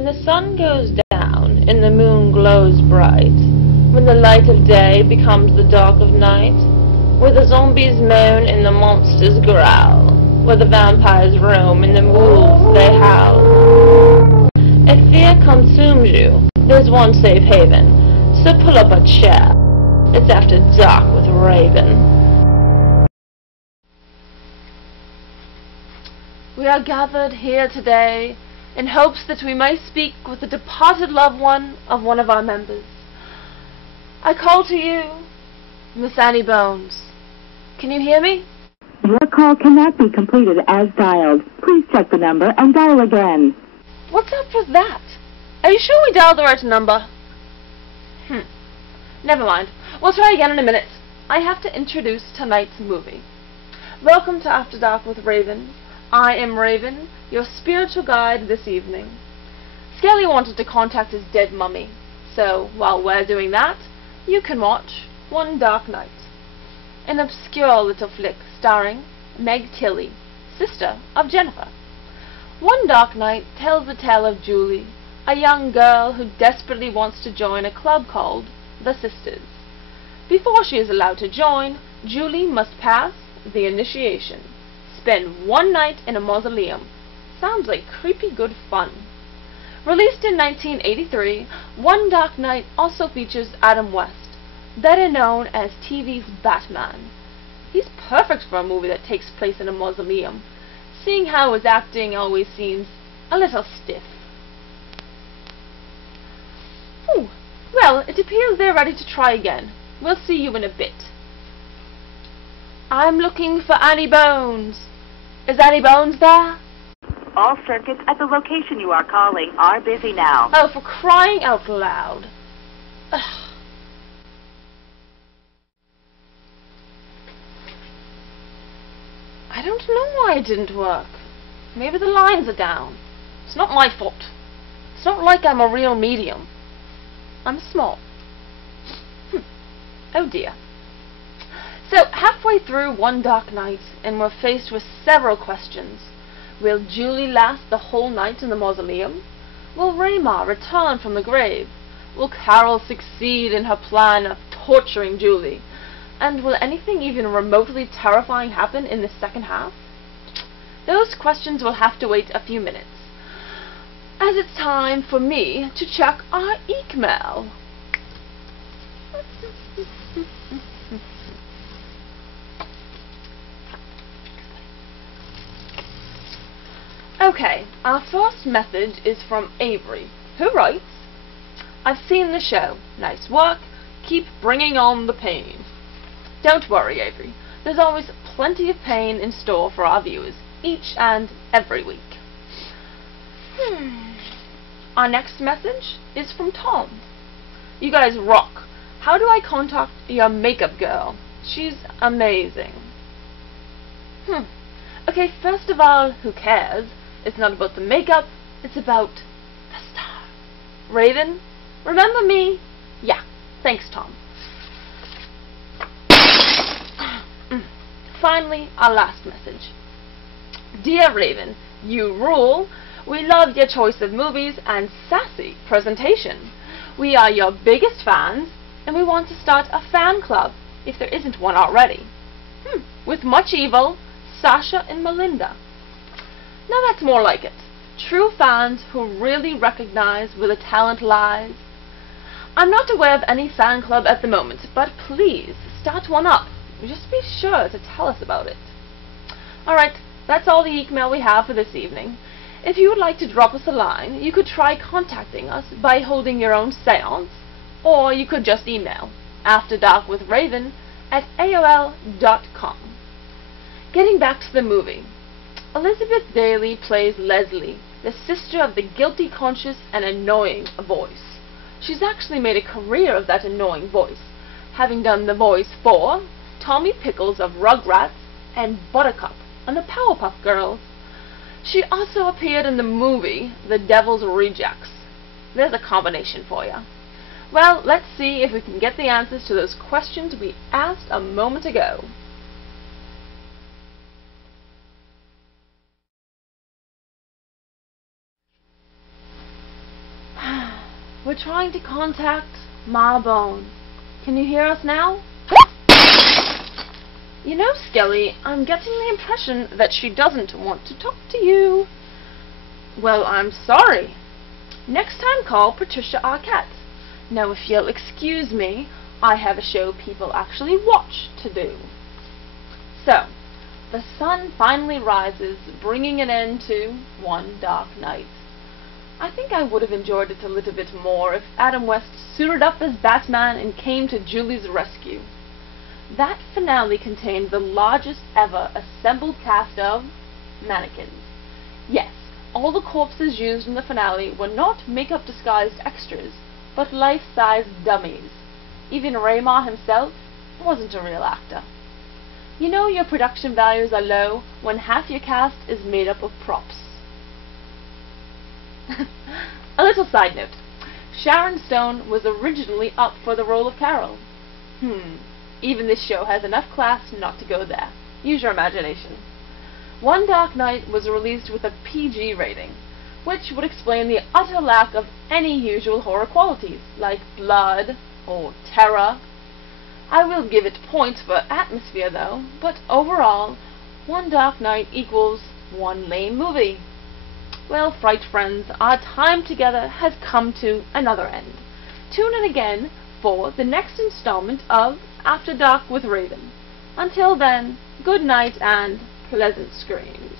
When the sun goes down and the moon glows bright, when the light of day becomes the dark of night, where the zombies moan and the monsters growl, where the vampires roam and the wolves they howl, if fear consumes you, there's one safe haven, so pull up a chair. It's After Dark with Raven. We are gathered here today in hopes that we may speak with the departed loved one of our members. I call to you, Miss Annie Bones. Can you hear me? Your call cannot be completed as dialed. Please check the number and dial again. What's up with that? Are you sure we dialed the right number? Never mind. We'll try again in a minute. I have to introduce tonight's movie. Welcome to After Dark with Raven. I am Raven, your spiritual guide this evening. Skelly wanted to contact his dead mummy, so while we're doing that, you can watch One Dark Night, an obscure little flick starring Meg Tilly, sister of Jennifer. One Dark Night tells the tale of Julie, a young girl who desperately wants to join a club called The Sisters. Before she is allowed to join, Julie must pass the initiation. Spend one night in a mausoleum. Sounds like creepy good fun. Released in 1983, One Dark Night also features Adam West, better known as TV's Batman. He's perfect for a movie that takes place in a mausoleum, seeing how his acting always seems a little stiff. Ooh, well, it appears they're ready to try again. We'll see you in a bit. I'm looking for Annie Bones. Is Annie Bones there? All circuits at the location you are calling are busy now. Oh, for crying out loud. Ugh. I don't know why it didn't work. Maybe the lines are down. It's not my fault. It's not like I'm a real medium. I'm small. Oh dear. So, halfway through One Dark Night, and we're faced with several questions. Will Julie last the whole night in the mausoleum? Will Raymar return from the grave? Will Carol succeed in her plan of torturing Julie? And will anything even remotely terrifying happen in the second half? Those questions will have to wait a few minutes, as it's time for me to check our email. Okay, our first message is from Avery, who writes, I've seen the show. Nice work. Keep bringing on the pain. Don't worry, Avery. There's always plenty of pain in store for our viewers, each and every week. Our next message is from Tom. You guys rock. How do I contact your makeup girl? She's amazing. Okay, first of all, who cares? It's not about the makeup, it's about the star. Raven, remember me? Yeah, thanks, Tom. Finally, our last message. Dear Raven, you rule. We loved your choice of movies and sassy presentation. We are your biggest fans, and we want to start a fan club, if there isn't one already. With much evil, Sasha and Melinda. Now that's more like it. True fans who really recognize where the talent lies. I'm not aware of any fan club at the moment, but please, start one up. Just be sure to tell us about it. Alright, that's all the email we have for this evening. If you would like to drop us a line, you could try contacting us by holding your own seance, or you could just email afterdarkwithraven@aol.com. Getting back to the movie. Elizabeth Daily plays Leslie, the sister of the guilty conscious and annoying voice. She's actually made a career of that annoying voice, having done the voice for Tommy Pickles of Rugrats and Buttercup on the Powerpuff Girls. She also appeared in the movie The Devil's Rejects. There's a combination for you. Well, let's see if we can get the answers to those questions we asked a moment ago. We're trying to contact Marbone. Can you hear us now? You know, Skelly, I'm getting the impression that she doesn't want to talk to you. Well, I'm sorry. Next time call Patricia Arquette. Now, if you'll excuse me, I have a show people actually watch to do. So, the sun finally rises, bringing an end to one dark night. I think I would have enjoyed it a little bit more if Adam West suited up as Batman and came to Julie's rescue. That finale contained the largest ever assembled cast of mannequins. Yes, all the corpses used in the finale were not makeup disguised extras, but life-size dummies. Even Raymar himself wasn't a real actor. You know your production values are low when half your cast is made up of props. A little side note. Sharon Stone was originally up for the role of Carol. Even this show has enough class not to go there. Use your imagination. One Dark Night was released with a PG rating, which would explain the utter lack of any usual horror qualities, like blood or terror. I will give it points for atmosphere though, but overall, One Dark Night equals one lame movie. Well, Fright Friends, our time together has come to another end. Tune in again for the next installment of After Dark with Raven. Until then, good night and pleasant screams.